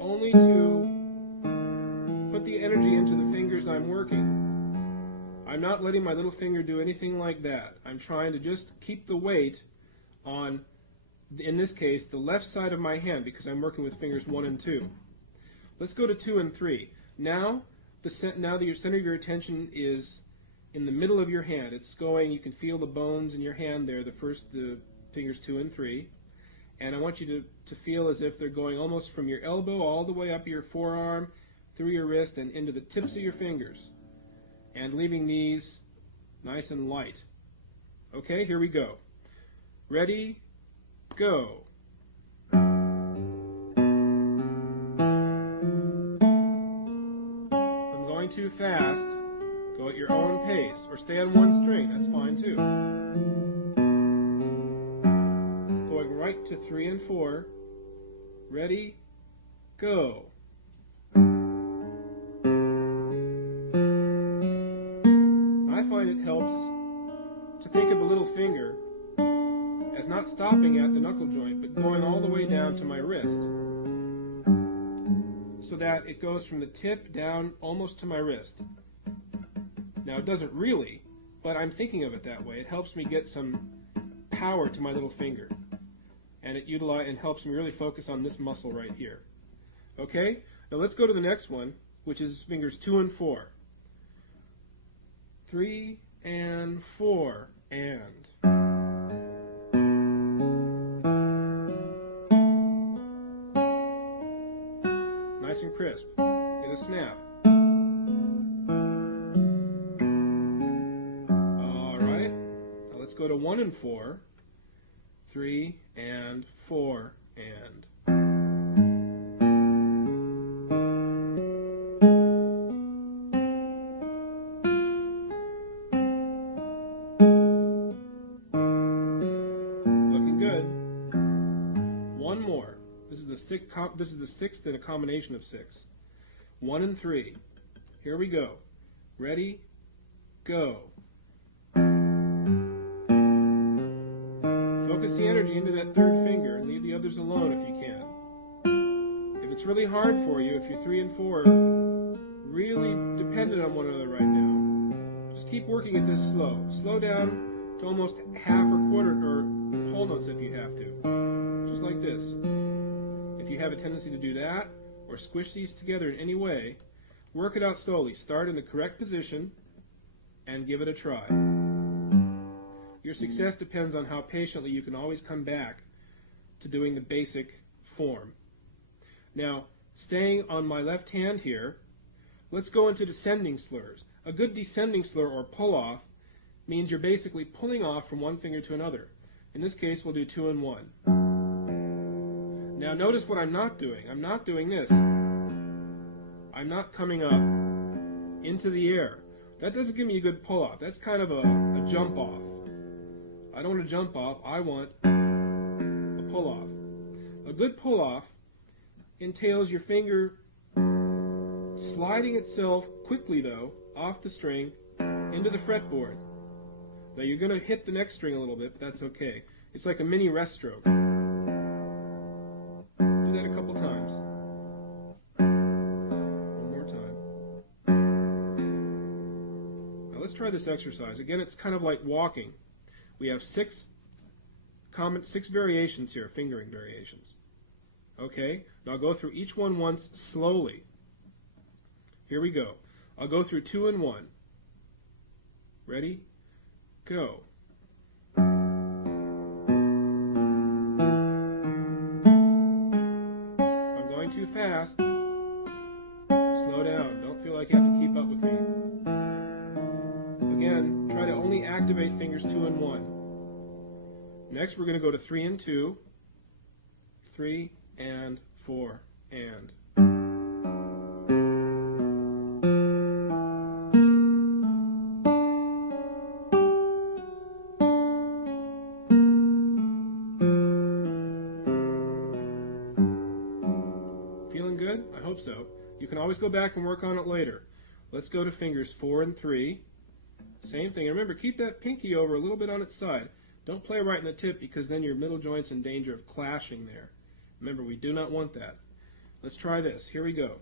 only to put the energy into the fingers I'm working. I'm not letting my little finger do anything like that. I'm trying to just keep the weight on, in this case, the left side of my hand because I'm working with fingers 1 and 2. Let's go to 2 and 3. Now that your center of your attention is in the middle of your hand. It's going, you can feel the bones in your hand there, the fingers 2 and 3. And I want you to feel as if they're going almost from your elbow all the way up your forearm, through your wrist, and into the tips of your fingers. And leaving these nice and light. Okay, here we go. Ready, go. If I'm going too fast, go at your own pace, or stay on one string, that's fine too. Going right to 3 and 4. Ready, go. I find it helps to think of the little finger as not stopping at the knuckle joint, but going all the way down to my wrist, so that it goes from the tip down almost to my wrist. Now it doesn't really, but I'm thinking of it that way. It helps me get some power to my little finger, and it helps me really focus on this muscle right here. Okay, now let's go to the next one, which is fingers 2 and 4. 3 and 4, and. Nice and crisp. Get a snap. Alright, now let's go to 1 and 4. 3 and 4, and. One more. This is the sixth in a combination of 6. 1 and 3. Here we go. Ready, go. Focus the energy into that third finger and leave the others alone if you can. If it's really hard for you, if your 3 and 4 are really dependent on one another right now, just keep working at this slow. Slow down to almost half or quarter or whole notes if you have to. Just like this. If you have a tendency to do that, or squish these together in any way, work it out slowly. Start in the correct position and give it a try. Your success depends on how patiently you can always come back to doing the basic form. Now, staying on my left hand here, let's go into descending slurs. A good descending slur or pull-off means you're basically pulling off from one finger to another. In this case, we'll do 2 and 1. Now notice what I'm not doing. I'm not doing this. I'm not coming up into the air. That doesn't give me a good pull-off. That's kind of a jump-off. I don't want to jump off. I want a pull-off. A good pull-off entails your finger sliding itself quickly, though, off the string into the fretboard. Now you're going to hit the next string a little bit, but that's okay. It's like a mini rest stroke. Do that a couple times. One more time. Now let's try this exercise. Again, it's kind of like walking. We have six variations here, fingering variations. Okay, now I'll go through each one once slowly. Here we go. I'll go through 2 and 1. Ready? Go. If I'm going too fast, slow down. Don't feel like you have to keep up with me. Again, try to only activate fingers 2 and 1. Next, we're going to go to 3 and 2, 3 and 4, and. Feeling good? I hope so. You can always go back and work on it later. Let's go to fingers 4 and 3. Same thing. Remember, keep that pinky over a little bit on its side. Don't play right in the tip because then your middle joint's in danger of clashing there. Remember, we do not want that. Let's try this. Here we go.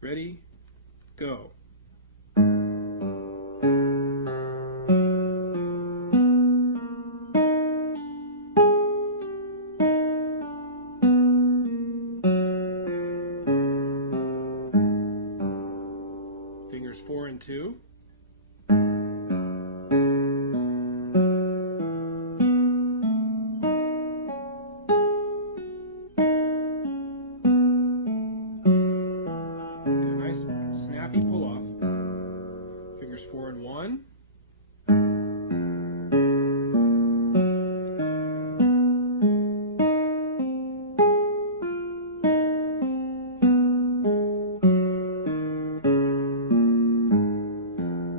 Ready? Go. Fingers 4 and 2. Snappy pull off. Fingers 4 and 1.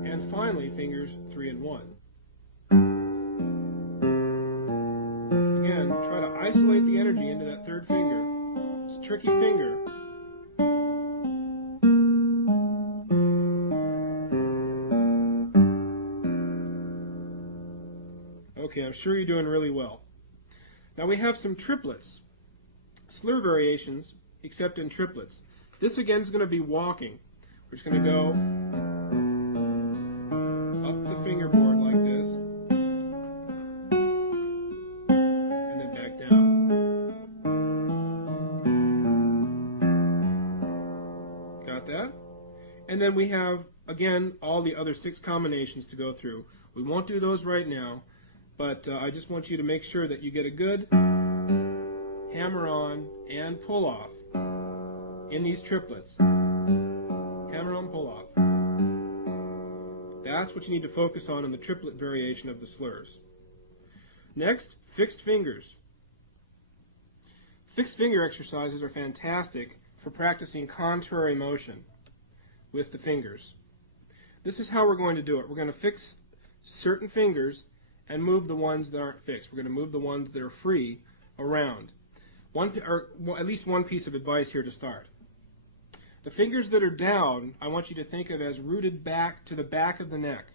And finally, fingers 3 and 1. Again, try to isolate the energy into that third finger. It's a tricky finger. Okay, I'm sure you're doing really well. Now we have some triplets, slur variations, except in triplets. This again is going to be walking. We're just going to go up the fingerboard like this, and then back down. Got that? And then we have, again, all the other 6 combinations to go through. We won't do those right now. But I just want you to make sure that you get a good hammer on and pull off in these triplets. Hammer on, pull off. That's what you need to focus on in the triplet variation of the slurs. Next, fixed fingers. Fixed finger exercises are fantastic for practicing contrary motion with the fingers. This is how we're going to do it. We're going to fix certain fingers and move the ones that aren't fixed. We're going to move the ones that are free around. At least one piece of advice here to start. The fingers that are down, I want you to think of as rooted back to the back of the neck,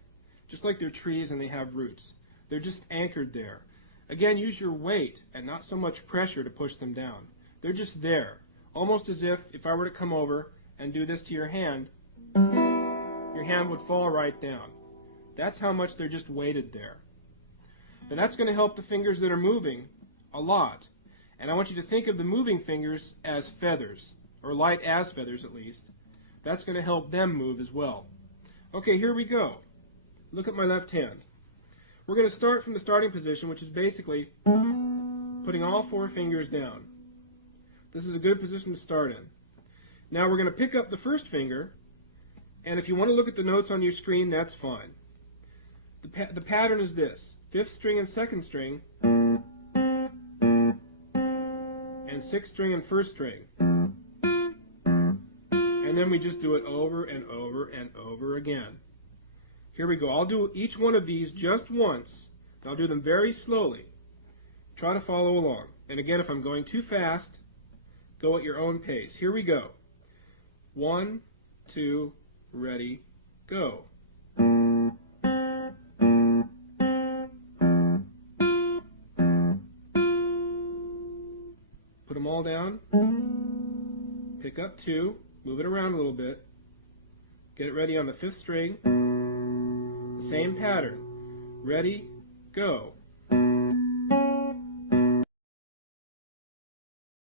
just like they're trees and they have roots. They're just anchored there. Again, use your weight and not so much pressure to push them down. They're just there, almost as if I were to come over and do this to your hand would fall right down. That's how much they're just weighted there. And that's going to help the fingers that are moving a lot. And I want you to think of the moving fingers as feathers, or light as feathers at least. That's going to help them move as well. Okay, here we go. Look at my left hand. We're going to start from the starting position, which is basically putting all 4 fingers down. This is a good position to start in. Now we're going to pick up the first finger, and if you want to look at the notes on your screen, that's fine. The pattern is this: 5th string and 2nd string, and 6th string and 1st string. And then we just do it over and over and over again. Here we go. I'll do each one of these just once, and I'll do them very slowly. Try to follow along. And again, if I'm going too fast, go at your own pace. Here we go. 1, 2, ready, go. Put them all down. Pick up 2. Move it around a little bit. Get it ready on the 5th string. The same pattern. Ready, go.